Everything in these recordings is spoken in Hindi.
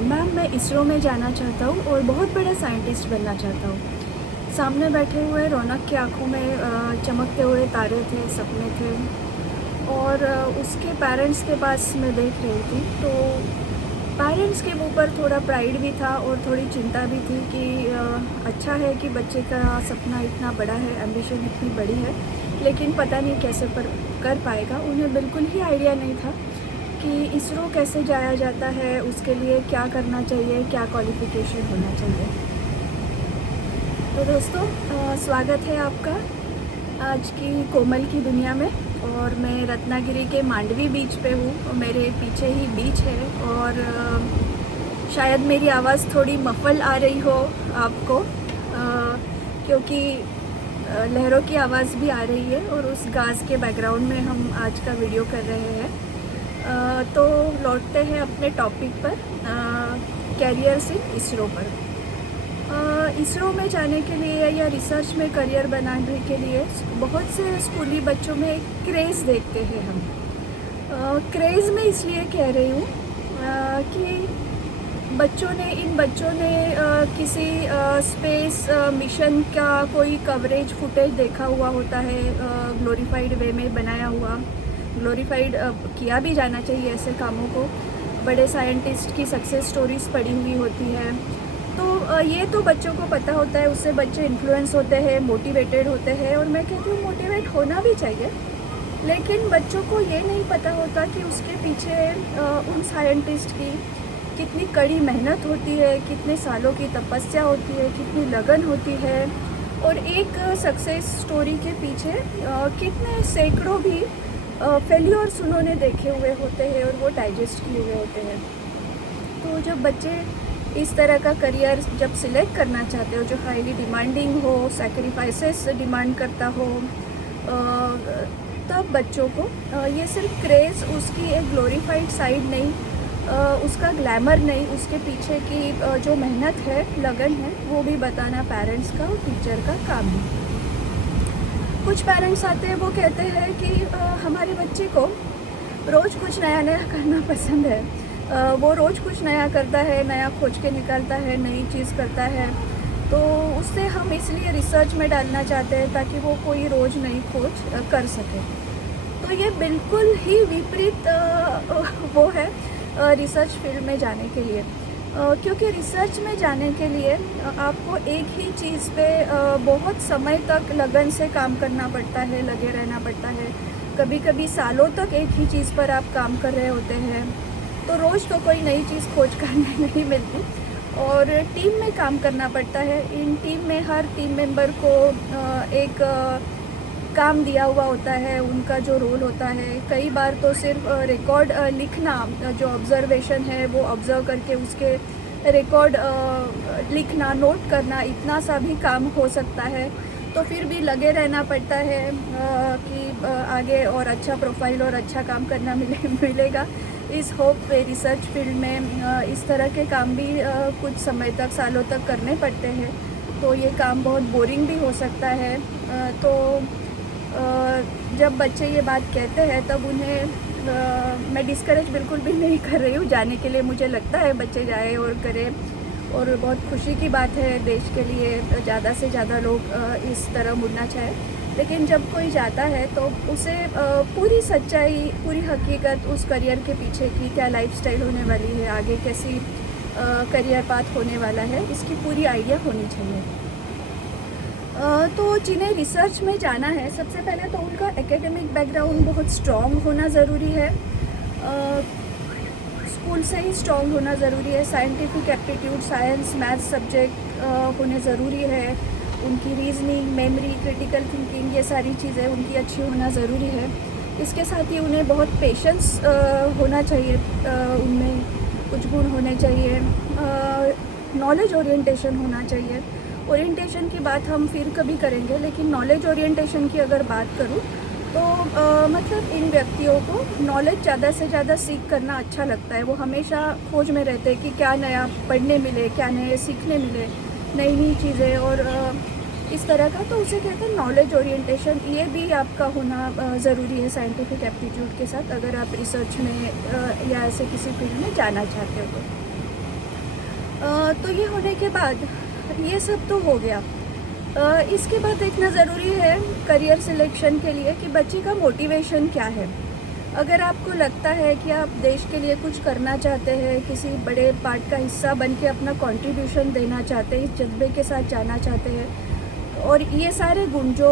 मैम मैं इसरो में जाना चाहता हूँ और बहुत बड़ा साइंटिस्ट बनना चाहता हूँ। सामने बैठे हुए रौनक की आंखों में चमकते हुए तारे थे, सपने थे और उसके पेरेंट्स के पास मैं देख रही थी तो पेरेंट्स के मुंह पर थोड़ा प्राइड भी था और थोड़ी चिंता भी थी कि अच्छा है कि बच्चे का सपना इतना बड़ा है, एम्बिशन इतनी बड़ी है, लेकिन पता नहीं कैसे कर पाएगा। उन्हें बिल्कुल ही आइडिया नहीं था कि इसरो कैसे जाया जाता है, उसके लिए क्या करना चाहिए, क्या क्वालिफ़िकेशन होना चाहिए। तो दोस्तों स्वागत है आपका आज की कोमल की दुनिया में। और मैं रत्नागिरी के मांडवी बीच पे हूँ और मेरे पीछे ही बीच है और शायद मेरी आवाज़ थोड़ी मफल आ रही हो आपको क्योंकि लहरों की आवाज़ भी आ रही है और उस गाज के बैकग्राउंड में हम आज का वीडियो कर रहे हैं। तो लौटते हैं अपने टॉपिक पर, कैरियर्स इन इसरो पर। इसरो में जाने के लिए या रिसर्च में करियर बनाने के लिए बहुत से स्कूली बच्चों में एक क्रेज़ देखते हैं हम। क्रेज़ में इसलिए कह रही हूँ कि इन बच्चों ने किसी स्पेस मिशन का कोई कवरेज फुटेज देखा हुआ होता है, ग्लोरीफाइड वे में बनाया हुआ। ग्लोरीफाइड किया भी जाना चाहिए ऐसे कामों को। बड़े साइंटिस्ट की सक्सेस स्टोरीज़ पड़ी हुई होती है तो ये तो बच्चों को पता होता है, उससे बच्चे इन्फ्लुएंस होते हैं, मोटिवेटेड होते हैं और मैं कहती हूँ मोटिवेट होना भी चाहिए। लेकिन बच्चों को ये नहीं पता होता कि उसके पीछे उन साइंटिस्ट की कितनी कड़ी मेहनत होती है, कितने सालों की तपस्या होती है, कितनी लगन होती है और एक सक्सेस स्टोरी के पीछे कितने सैकड़ों भी फेल्योर्स उन्होंने देखे हुए होते हैं और वो डाइजेस्ट किए हुए होते हैं। तो जब बच्चे इस तरह का करियर जब सिलेक्ट करना चाहते हो जो हाईली डिमांडिंग हो, सैक्रिफाइसेस डिमांड करता हो, तब बच्चों को ये सिर्फ क्रेज़, उसकी एक ग्लोरीफाइड साइड नहीं, उसका ग्लैमर नहीं, उसके पीछे की जो मेहनत है, लगन है, वो भी बताना पेरेंट्स का और टीचर का काम है। कुछ पेरेंट्स आते हैं, वो कहते हैं कि हमारे बच्चे को रोज़ कुछ नया नया करना पसंद है, वो रोज़ कुछ नया करता है, नया खोज के निकालता है, नई चीज़ करता है, तो उससे हम इसलिए रिसर्च में डालना चाहते हैं ताकि वो कोई रोज़ नई खोज कर सके। तो ये बिल्कुल ही विपरीत वो है रिसर्च फील्ड में जाने के लिए, क्योंकि रिसर्च में जाने के लिए आपको एक ही चीज़ पे बहुत समय तक लगन से काम करना पड़ता है, लगे रहना पड़ता है। कभी कभी सालों तक एक ही चीज़ पर आप काम कर रहे होते हैं, तो रोज़ तो कोई नई चीज़ खोज करने नहीं मिलती और टीम में काम करना पड़ता है। इन टीम में हर टीम मेंबर को एक काम दिया हुआ होता है, उनका जो रोल होता है। कई बार तो सिर्फ रिकॉर्ड लिखना, जो ऑब्जर्वेशन है वो ऑब्ज़र्व करके उसके रिकॉर्ड लिखना, नोट करना, इतना सा भी काम हो सकता है। तो फिर भी लगे रहना पड़ता है कि आगे और अच्छा प्रोफाइल और अच्छा काम करना मिलेगा। इस होप पे रिसर्च फील्ड में इस तरह के काम भी कुछ समय तक, सालों तक करने पड़ते हैं, तो ये काम बहुत बोरिंग भी हो सकता है। तो जब बच्चे ये बात कहते हैं तब उन्हें मैं डिस्करेज बिल्कुल भी नहीं कर रही हूँ जाने के लिए। मुझे लगता है बच्चे जाए और करें और बहुत खुशी की बात है देश के लिए ज़्यादा से ज़्यादा लोग इस तरह मुड़ना चाहे। लेकिन जब कोई जाता है तो उसे पूरी सच्चाई, पूरी हकीकत उस करियर के पीछे की, क्या लाइफस्टाइल होने वाली है, आगे कैसी करियर पाथ होने वाला है, इसकी पूरी आइडिया होनी चाहिए। तो जिन्हें रिसर्च में जाना है, सबसे पहले तो उनका एकेडमिक बैकग्राउंड बहुत स्ट्रॉन्ग होना ज़रूरी है, स्कूल से ही स्ट्रॉन्ग होना ज़रूरी है। Scientific aptitude, science, maths subject होने ज़रूरी है। उनकी रीजनिंग, मेमोरी, क्रिटिकल थिंकिंग, ये सारी चीज़ें उनकी अच्छी होना ज़रूरी है। इसके साथ ही उन्हें बहुत पेशेंस होना चाहिए, उनमें कुछ गुण होने चाहिए। नॉलेज ओरिएंटेशन होना चाहिए। ओरिएंटेशन की बात हम फिर कभी करेंगे, लेकिन नॉलेज ओरिएंटेशन की अगर बात करूँ तो मतलब इन व्यक्तियों को नॉलेज ज़्यादा से ज़्यादा सीख करना अच्छा लगता है। वो हमेशा खोज में रहते हैं कि क्या नया पढ़ने मिले, क्या नए सीखने मिले, नई नई चीज़ें और इस तरह का। तो उसे कहते हैं नॉलेज ओरिएंटेशन। ये भी आपका होना ज़रूरी है साइंटिफिक एप्टीट्यूड के साथ, अगर आप रिसर्च में या ऐसे किसी फील्ड में जाना चाहते हो तो। तो ये होने के बाद ये सब तो हो गया। इसके बाद देखना ज़रूरी है करियर सिलेक्शन के लिए कि बच्चे का मोटिवेशन क्या है। अगर आपको लगता है कि आप देश के लिए कुछ करना चाहते हैं, किसी बड़े पार्ट का हिस्सा बन के अपना कंट्रीब्यूशन देना चाहते हैं, इस जज्बे के साथ जाना चाहते हैं, और ये सारे गुण जो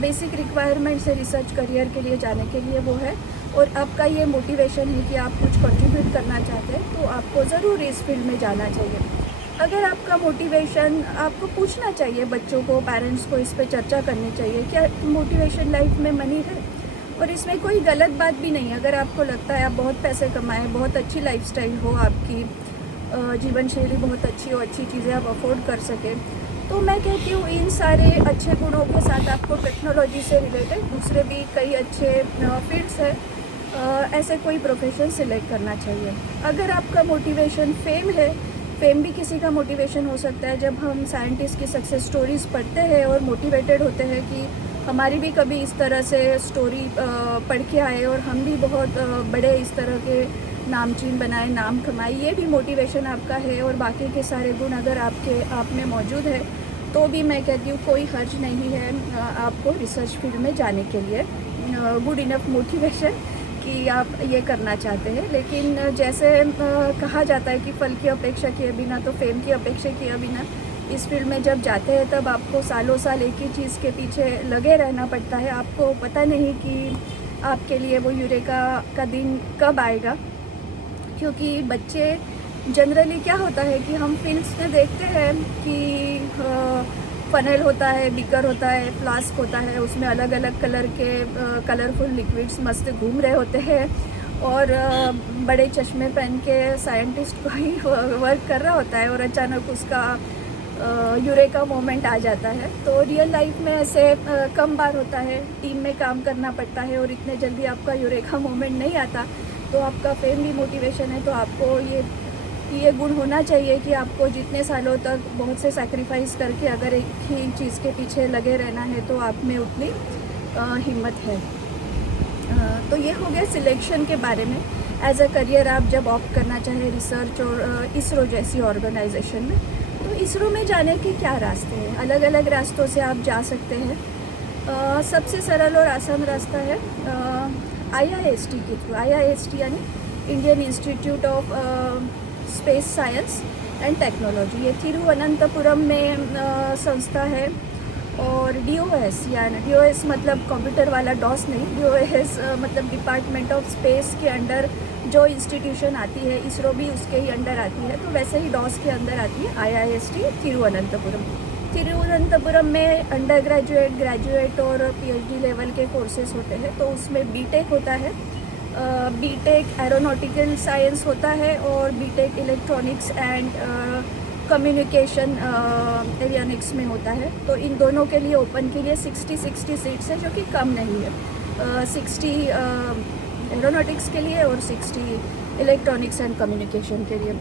बेसिक रिक्वायरमेंट्स है रिसर्च करियर के लिए जाने के लिए वो है, और आपका ये मोटिवेशन है कि आप कुछ कंट्रीब्यूट करना चाहते हैं, तो आपको ज़रूर इस फील्ड में जाना चाहिए। अगर आपका मोटिवेशन, आपको पूछना चाहिए बच्चों को, पेरेंट्स को, इस पे चर्चा करनी चाहिए क्या मोटिवेशन लाइफ में मनी है, और इसमें कोई गलत बात भी नहीं है। अगर आपको लगता है आप बहुत पैसे कमाएं, बहुत अच्छी लाइफस्टाइल हो, आपकी जीवन शैली बहुत अच्छी हो, अच्छी चीज़ें आप अफोर्ड कर सकें, तो मैं कहती हूँ इन सारे अच्छे गुणों के साथ आपको टेक्नोलॉजी से रिलेटेड दूसरे भी कई अच्छे फील्ड्स हैं, ऐसे कोई प्रोफेशन सिलेक्ट करना चाहिए। अगर आपका मोटिवेशन फेम है, फेम भी किसी का मोटिवेशन हो सकता है। जब हम साइंटिस्ट की सक्सेस स्टोरीज़ पढ़ते हैं और मोटिवेटेड होते हैं कि हमारी भी कभी इस तरह से स्टोरी पढ़ के आए और हम भी बहुत बड़े इस तरह के नामचीन बनाए, नाम कमाए, ये भी मोटिवेशन आपका है, और बाकी के सारे गुण अगर आप में मौजूद है, तो भी मैं कहती हूँ कोई हर्ज नहीं है आपको रिसर्च फील्ड में जाने के लिए। गुड इनफ मोटिवेशन कि आप ये करना चाहते हैं। लेकिन जैसे कहा जाता है कि फल की अपेक्षा किए बिना तो फेम की अपेक्षा किए बिना, इस फील्ड में जब जाते हैं तब आपको सालों साल एक ही चीज़ के पीछे लगे रहना पड़ता है। आपको पता नहीं कि आपके लिए वो यूरेका का दिन कब आएगा, क्योंकि बच्चे जनरली क्या होता है कि हम फिल्म्स में देखते हैं कि फनल होता है, बीकर होता है, फ्लास्क होता है, उसमें अलग अलग कलर के कलरफुल लिक्विड्स मस्त घूम रहे होते हैं, और बड़े चश्मे पहन के साइंटिस्ट कोई वर्क कर रहा होता है और अचानक उसका यूरेका मोमेंट आ जाता है। तो रियल लाइफ में ऐसे कम बार होता है, टीम में काम करना पड़ता है और इतने जल्दी आपका यूरेका मोमेंट नहीं आता। तो आपका फेम भी मोटिवेशन है, तो आपको ये गुण होना चाहिए कि आपको जितने सालों तक बहुत से सैक्रिफाइस करके अगर एक ही चीज़ के पीछे लगे रहना है तो आप में उतनी हिम्मत है। तो ये हो गया सिलेक्शन के बारे में। एज अ करियर आप जब ऑप्ट करना चाहें रिसर्च और इसरो जैसी ऑर्गेनाइजेशन में, तो इसरो में जाने के क्या रास्ते हैं? अलग अलग रास्तों से आप जा सकते हैं। सबसे सरल और आसान रास्ता है IIST के थ्रू। IIST यानी Indian institute of space science and technology, ये तिरुवनंतपुरम में संस्था है। और DOS यानी DOS मतलब कंप्यूटर वाला डॉस नहीं, DOS मतलब डिपार्टमेंट ऑफ स्पेस के अंडर जो इंस्टीट्यूशन आती है, इसरो भी उसके ही अंडर आती है, तो वैसे ही डॉस के अंदर आती है IIST तिरुवनंतपुरम। तिरुवनंतपुरम में अंडर ग्रेजुएट, ग्रेजुएट और PhD लेवल के कोर्सेज होते हैं। तो उसमें BTech होता है, BTech एरोनॉटिकल साइंस होता है, और BTech electronics and communication avionics में होता है। तो इन दोनों के लिए ओपन के लिए 60 सीट्स है, जो कि कम नहीं है। 60 एरोनॉटिक्स के लिए और 60 इलेक्ट्रॉनिक्स एंड कम्युनिकेशन के लिए।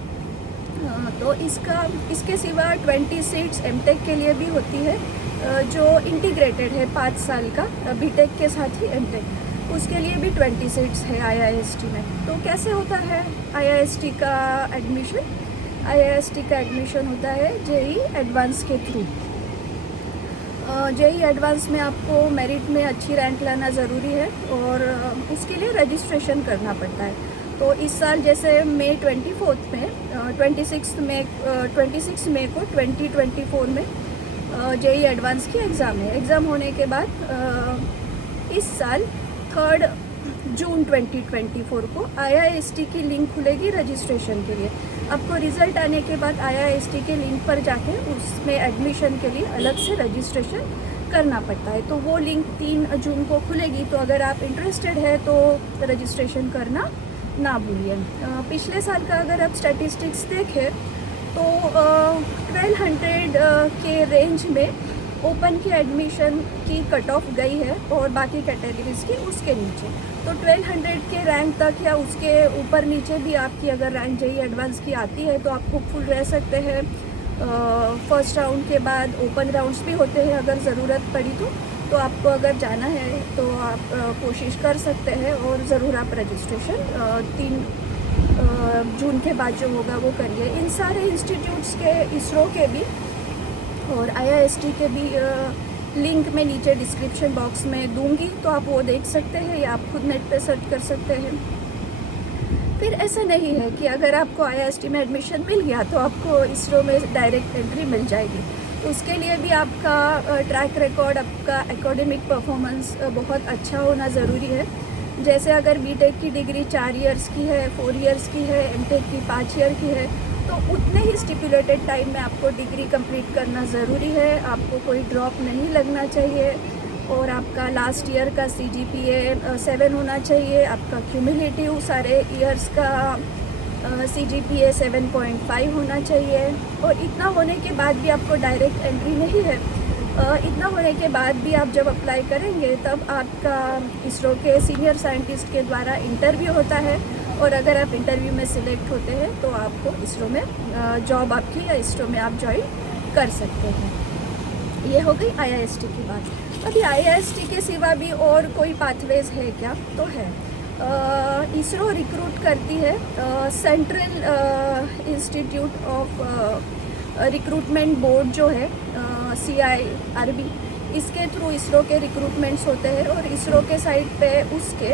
तो इसके सिवा 20 सीट्स MTech के लिए भी होती है, जो इंटीग्रेटेड है 5 साल का BTech के साथ ही MTech, उसके लिए भी 20 सीट्स है IIST में। तो कैसे होता है IIST का एडमिशन? IIST का एडमिशन होता है JEE एडवांस के थ्रू। JEE एडवांस में आपको मेरिट में अच्छी रैंक लाना ज़रूरी है, और उसके लिए रजिस्ट्रेशन करना पड़ता है। तो इस साल जैसे मई 24 में 26 मई को 2024 में JEE एडवांस की एग्ज़ाम है। एग्ज़ाम होने के बाद इस साल 3 जून 2024 को IIST की लिंक खुलेगी रजिस्ट्रेशन के लिए। आपको रिज़ल्ट आने के बाद IIST के लिंक पर जाके उसमें एडमिशन के लिए अलग से रजिस्ट्रेशन करना पड़ता है। तो वो लिंक 3 जून को खुलेगी, तो अगर आप इंटरेस्टेड है तो रजिस्ट्रेशन करना ना भूलिए। पिछले साल का अगर आप स्टैटिस्टिक्स देखें तो 1200 के रेंज में ओपन की एडमिशन की कट ऑफ गई है, और बाकी कैटेगरीज़ की उसके नीचे। तो 1200 के रैंक तक या उसके ऊपर नीचे भी आपकी अगर रैंक JEE एडवांस की आती है तो आप होपफुल रह सकते हैं। फर्स्ट राउंड के बाद ओपन राउंड्स भी होते हैं, अगर ज़रूरत पड़ी तो आपको अगर जाना है तो आप कोशिश कर सकते हैं, और ज़रूर आप रजिस्ट्रेशन जून के बाद जो होगा वो करिए। इन सारे इंस्टीट्यूट्स के, इसरो के भी और IIST के भी लिंक मैं नीचे डिस्क्रिप्शन बॉक्स में दूंगी, तो आप वो देख सकते हैं या आप खुद नेट पे सर्च कर सकते हैं। फिर ऐसा नहीं है कि अगर आपको IIST में एडमिशन मिल गया तो आपको इसरो में डायरेक्ट एंट्री मिल जाएगी। उसके लिए भी आपका ट्रैक रिकॉर्ड, आपका एकेडमिक परफॉर्मेंस बहुत अच्छा होना ज़रूरी है। जैसे अगर बीटेक की डिग्री 4 इयर्स की है, 4 इयर्स की है, एमटेक की 5 ईयर की है, तो उतने ही स्टिपुलेटेड टाइम में आपको डिग्री कंप्लीट करना ज़रूरी है। आपको कोई ड्रॉप नहीं लगना चाहिए और आपका लास्ट ईयर का CGPA 7 होना चाहिए। आपका क्यूमुलेटिव सारे ईयर्स का CGPA 7.5 होना चाहिए। और इतना होने के बाद भी आपको डायरेक्ट एंट्री नहीं है। इतना होने के बाद भी आप जब अप्लाई करेंगे तब आपका इसरो के सीनियर साइंटिस्ट के द्वारा इंटरव्यू होता है, और अगर आप इंटरव्यू में सिलेक्ट होते हैं तो आपको इसरो में जॉब आपकी या इसरो में आप ज्वाइन कर सकते हैं। ये हो गई IIST की बात। अभी IIST के सिवा भी और कोई पाथवेज है क्या? तो है। इसरो रिक्रूट करती है central institute of recruitment board जो है CIRB, इसके थ्रू इसरो के रिक्रूटमेंट्स होते हैं और इसरो के साइट पे उसके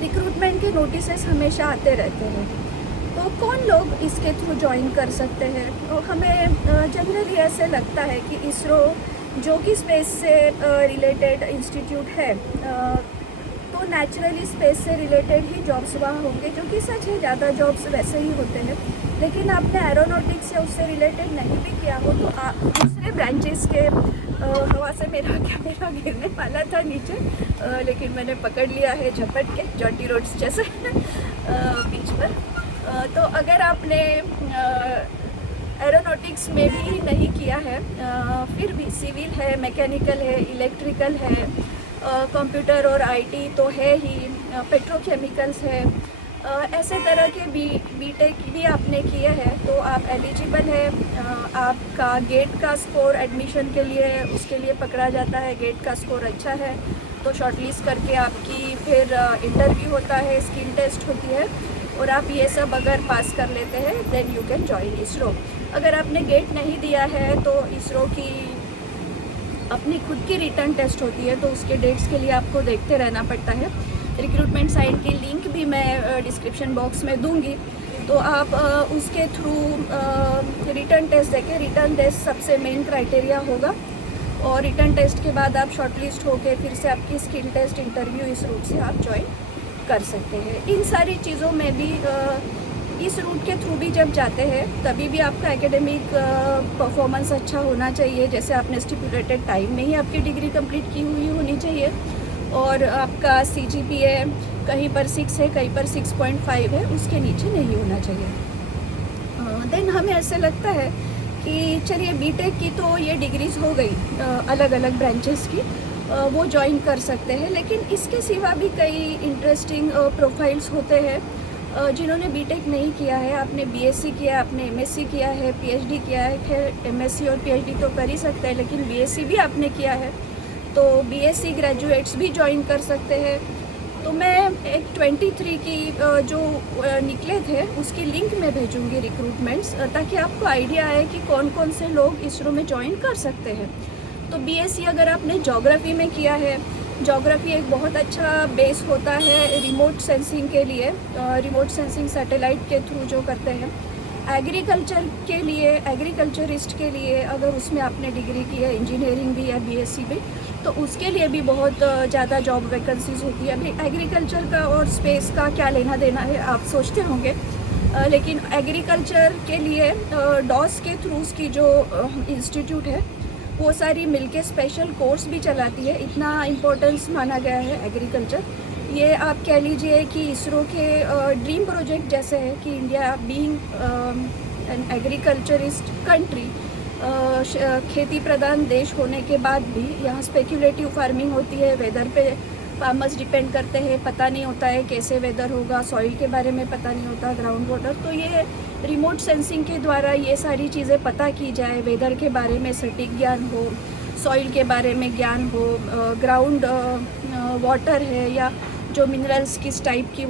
रिक्रूटमेंट के नोटिसेस हमेशा आते रहते हैं। तो कौन लोग इसके थ्रू ज्वाइन कर सकते हैं? तो हमें जनरली ऐसे लगता है कि इसरो जो कि स्पेस से रिलेटेड इंस्टीट्यूट है, तो नेचुरली स्पेस से रिलेटेड ही जॉब्स वहाँ होंगे, क्योंकि सच है ज़्यादा जॉब्स वैसे ही होते हैं। लेकिन आपने एरोनॉटिक्स से उससे रिलेटेड नहीं भी किया हो तो आप दूसरे ब्रांचेस के हवा से मेरा कैमरा गिरने वाला था नीचे, लेकिन मैंने पकड़ लिया है झपट के, जॉन्टी रोड्स जैसे बीच पर। तो अगर आपने एरोनॉटिक्स में भी नहीं किया है, फिर भी सिविल है, मैकेनिकल है, इलेक्ट्रिकल है, कंप्यूटर और IT तो है ही, पेट्रोकेमिकल्स है, ऐसे तरह के बीटेक भी आपने किए हैं तो आप एलिजिबल है। आपका गेट का स्कोर एडमिशन के लिए उसके लिए पकड़ा जाता है, गेट का स्कोर अच्छा है तो शॉर्टलिस्ट करके आपकी फिर इंटरव्यू होता है, स्किल टेस्ट होती है, और आप ये सब अगर पास कर लेते हैं then you can join ISRO. अगर आपने गेट नहीं दिया है तो इसरो की अपनी खुद की रिटर्न टेस्ट होती है, तो उसके डेट्स के लिए आपको देखते रहना पड़ता है। रिक्रूटमेंट साइट की लिंक भी मैं डिस्क्रिप्शन बॉक्स में दूंगी, तो आप उसके थ्रू रिटर्न टेस्ट देके, रिटर्न टेस्ट सबसे मेन क्राइटेरिया होगा, और रिटर्न टेस्ट के बाद आप शॉर्टलिस्ट होके फिर से आपकी स्किल टेस्ट, इंटरव्यू, इस रूट से आप ज्वाइन कर सकते हैं। इन सारी चीज़ों में भी इस रूट के थ्रू भी जब जाते हैं तभी भी आपका एकेडमिक परफॉर्मेंस अच्छा होना चाहिए। जैसे आपने स्टिपुलेटेड टाइम में ही आपकी डिग्री कंप्लीट की हुई होनी चाहिए, और आपका CGPA कहीं पर 6 है, कहीं पर 6.5 है, उसके नीचे नहीं होना चाहिए। देन हमें ऐसे लगता है कि चलिए बीटेक की तो ये डिग्रीज़ हो गई अलग अलग ब्रांचेस की, वो ज्वाइन कर सकते हैं। लेकिन इसके सिवा भी कई इंटरेस्टिंग प्रोफाइल्स होते हैं जिन्होंने बीटेक नहीं किया है। आपने BSc किया है, आपने MSc किया है, PhD किया है। खैर MSc और PhD तो कर ही सकते हैं, लेकिन BSc भी आपने किया है तो BSc ग्रेजुएट्स भी ज्वाइन कर सकते हैं। तो मैं एक 23 की जो निकले थे उसकी लिंक में भेजूंगी रिक्रूटमेंट्स, ताकि आपको आइडिया आए कि कौन कौन से लोग इसरो में ज्वाइन कर सकते हैं। तो BSc अगर आपने ज्योग्राफी में किया है, ज्योग्राफी एक बहुत अच्छा बेस होता है रिमोट सेंसिंग के लिए, रिमोट सेंसिंग सैटेलाइट के थ्रू जो करते हैं। एग्रीकल्चर के लिए, एग्रीकल्चरिस्ट के लिए अगर उसमें आपने डिग्री की है, इंजीनियरिंग भी या BSc भी, तो उसके लिए भी बहुत ज़्यादा जॉब वैकेंसीज होती है। अभी एग्रीकल्चर का और स्पेस का क्या लेना देना है आप सोचते होंगे, लेकिन एग्रीकल्चर के लिए DOS के थ्रू की जो इंस्टीट्यूट है वो सारी मिलके स्पेशल कोर्स भी चलाती है। इतना इम्पोर्टेंस माना गया है एग्रीकल्चर। ये आप कह लीजिए कि इसरो के ड्रीम प्रोजेक्ट जैसे है कि India being an agriculturist country, खेती प्रधान देश होने के बाद भी यहाँ स्पेक्यूलेटिव फार्मिंग होती है। वेदर पे फार्मर्स डिपेंड करते हैं, पता नहीं होता है कैसे वेदर होगा, सॉइल के बारे में पता नहीं होता, ग्राउंड वाटर। तो ये रिमोट सेंसिंग के द्वारा ये सारी चीज़ें पता की जाए, वेदर के बारे में सटीक ज्ञान हो, सॉइल के बारे में ज्ञान हो, ग्राउंड वाटर है या जो मिनरल्स किस टाइप की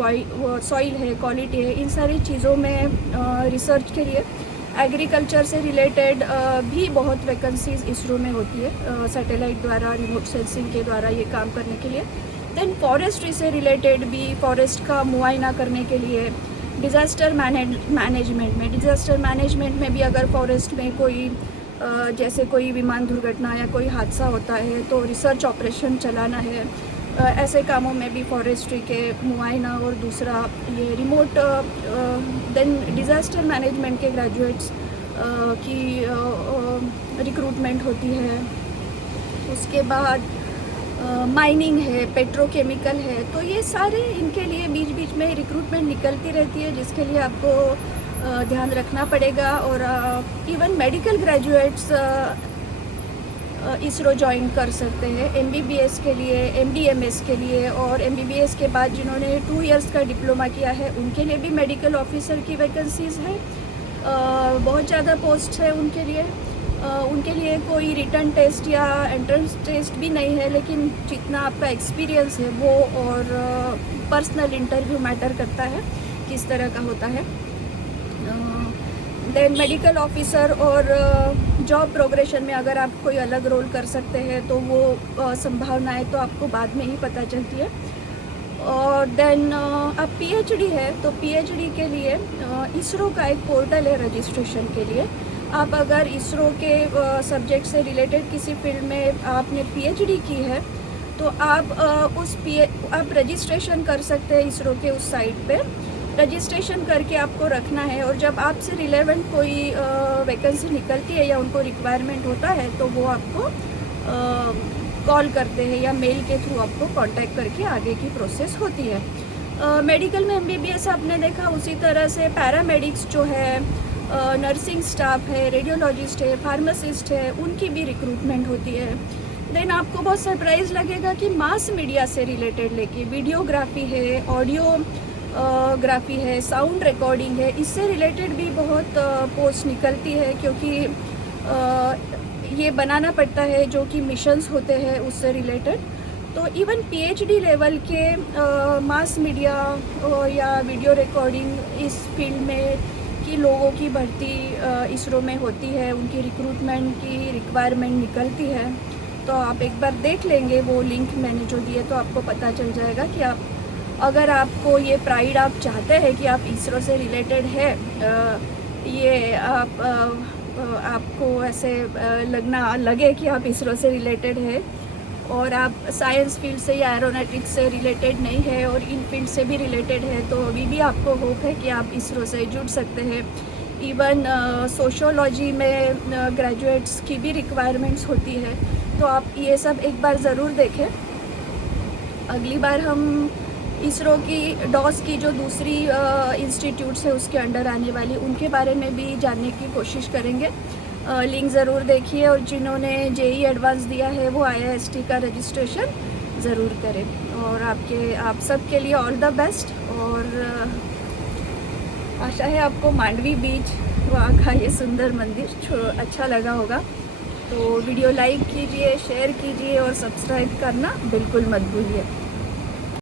सॉइल है, क्वालिटी है, इन सारी चीज़ों में रिसर्च के लिए एग्रीकल्चर से रिलेटेड भी बहुत वैकेंसीज इसरो में होती है, सैटेलाइट द्वारा, रिमोट सेंसिंग के द्वारा ये काम करने के लिए। देन फॉरेस्ट्री से रिलेटेड भी, फॉरेस्ट का मुआयना करने के लिए, डिज़ास्टर मैनेजमेंट में भी अगर फॉरेस्ट में कोई जैसे कोई विमान दुर्घटना या कोई हादसा होता है तो रिसर्च ऑपरेशन चलाना है, ऐसे कामों में भी फॉरेस्ट्री के मुआयना। और दूसरा ये रिमोट, देन डिज़ास्टर मैनेजमेंट के ग्रेजुएट्स की रिक्रूटमेंट होती है। उसके बाद माइनिंग है, पेट्रोकेमिकल है, तो ये सारे इनके लिए बीच बीच में रिक्रूटमेंट निकलती रहती है, जिसके लिए आपको ध्यान रखना पड़ेगा। और even medical graduates ISRO join कर सकते हैं एमबीबीएस के लिए, एमडीएमएस के लिए, और एमबीबीएस के बाद जिन्होंने 2 इयर्स का डिप्लोमा किया है उनके लिए भी मेडिकल ऑफिसर की वैकेंसीज़ है। बहुत ज़्यादा पोस्ट है उनके लिए। उनके लिए कोई रिटन टेस्ट या एंट्रेंस टेस्ट भी नहीं है, लेकिन जितना आपका एक्सपीरियंस है वो और पर्सनल इंटरव्यू मैटर करता है किस तरह का होता है। देन मेडिकल ऑफिसर और जॉब प्रोग्रेशन में अगर आप कोई अलग रोल कर सकते हैं तो वो संभावनाएं तो आपको बाद में ही पता चलती है। और देन अब पीएचडी है, तो पीएचडी के लिए इसरो का एक पोर्टल है रजिस्ट्रेशन के लिए। आप अगर इसरो के सब्जेक्ट से रिलेटेड किसी फील्ड में आपने पीएचडी की है तो आप आप रजिस्ट्रेशन कर सकते हैं इसरो के उस साइट पे। रजिस्ट्रेशन करके आपको रखना है, और जब आपसे रिलेवेंट कोई वैकेंसी निकलती है या उनको रिक्वायरमेंट होता है तो वो आपको कॉल करते हैं या मेल के थ्रू आपको कांटेक्ट करके आगे की प्रोसेस होती है। मेडिकल में एमबीबीएस आपने देखा, उसी तरह से पैरामेडिक्स जो है, नर्सिंग स्टाफ है, रेडियोलॉजिस्ट है, फार्मासिस्ट है, उनकी भी रिक्रूटमेंट होती है। देन आपको बहुत सरप्राइज़ लगेगा कि मास मीडिया से रिलेटेड लेके वीडियोग्राफी है, ऑडियोग्राफी है, साउंड रिकॉर्डिंग है, इससे रिलेटेड भी बहुत पोस्ट निकलती है, क्योंकि ये बनाना पड़ता है जो कि मिशंस होते हैं उससे रिलेटेड। तो इवन पीएचडी लेवल के मास मीडिया या वीडियो रिकॉर्डिंग इस फील्ड में की लोगों की भर्ती इसरो में होती है, उनकी रिक्रूटमेंट की रिक्वायरमेंट निकलती है। तो आप एक बार देख लेंगे वो लिंक मैंने जो दिए, तो आपको पता चल जाएगा कि आप, अगर आपको ये प्राइड आप चाहते हैं कि आप इसरो से रिलेटेड है, ये आपको ऐसे लगे कि आप इसरो से रिलेटेड है और आप साइंस फील्ड से या एरोनॉटिक्स से रिलेटेड नहीं है और इन फील्ड से भी रिलेटेड है, तो अभी भी आपको होप है कि आप इसरो से जुड़ सकते हैं। इवन सोशियोलॉजी में ग्रेजुएट्स की भी रिक्वायरमेंट्स होती है, तो आप ये सब एक बार ज़रूर देखें। अगली बार हम इसरो की डॉस की जो दूसरी इंस्टीट्यूट्स है उसके अंडर आने वाली, उनके बारे में भी जानने की कोशिश करेंगे। लिंक ज़रूर देखिए, और जिन्होंने जेई एडवांस दिया है वो आईआईएसटी का रजिस्ट्रेशन ज़रूर करें। और आप सब के लिए ऑल द बेस्ट। और आशा है आपको मांडवी बीच, वहाँ का ये सुंदर मंदिर अच्छा लगा होगा। तो वीडियो लाइक कीजिए, शेयर कीजिए और सब्सक्राइब करना बिल्कुल मत भूलिए।